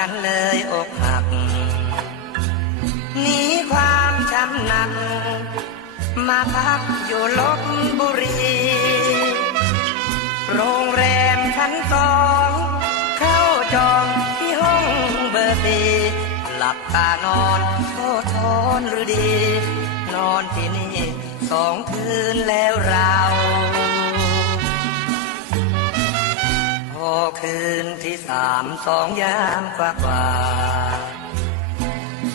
ฉันเลยอกหักหนีความช้ำหนัก มาพักอยู่ลบบุรี โรงแรมชั้นสองเข้าจองที่ห้องเบอร์สีหลับตานอนโทษทนหรือดี นอนที่นี่สองคืนแล้วเรา ที่สามสองยามกว่ากว่า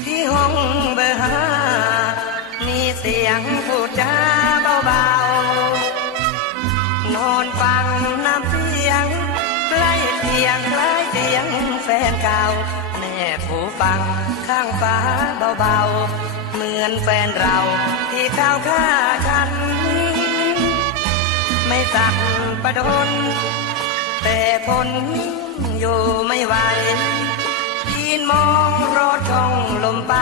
ที่ห้องเบอร์ห้ามีเสียงพูดจาเบาๆ นอนฟังน้ำเสียงใกล้เสียงคล้ายเสียงแฟนเก่าแม่ผู้ฟังข้างฟ้าเบาๆ เหมือนแฟนเราที่เข้าฆ่าฉัน ไม่สั่งประดน แต่ทนอยู่ไม่ไหวยืนมองรถช่องลมไป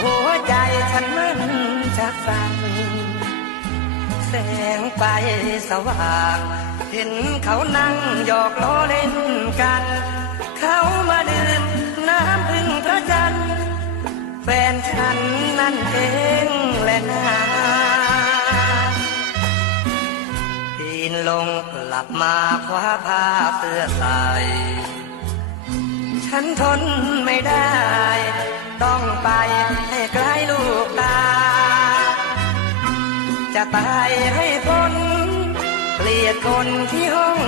หัวใจฉันมันชักสั่นแสงไฟสว่าง เห็นเขานั่งหยอกล้อเล่นกัน เขามาดื่มน้ำพึ่งพระจันทร์แฟนฉันนั่นเองแหละนา นลงกลับมาคว้าผ้าเสื้อใส่ฉันทนไม่ได้ ต้องไปให้ไกลลูกตา จะตายให้พ้นเกลียดคนที่ห้อง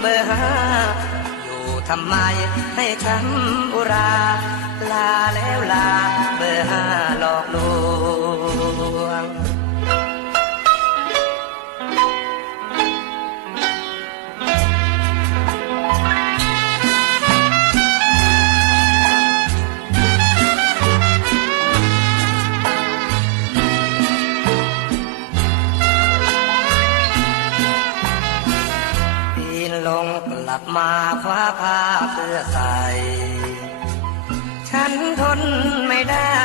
เบอร์ห้าอยู่ทำไมให้ช้ำอุรา ลาแล้วลาเบอร์ห้า มาคว้าผ้าเสื้อใส่ ฉันทนไม่ได้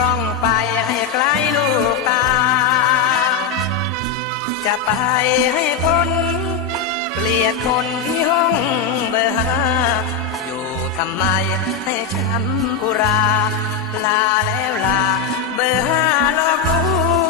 ต้องไปให้ไกลลูกตา จะไปให้พ้นเกลียดคนที่ห้องเบอร์ห้าอยู่ทำไมให้ช้ำอุรา ลาแล้วลา เบอร์ห้าหลอกลว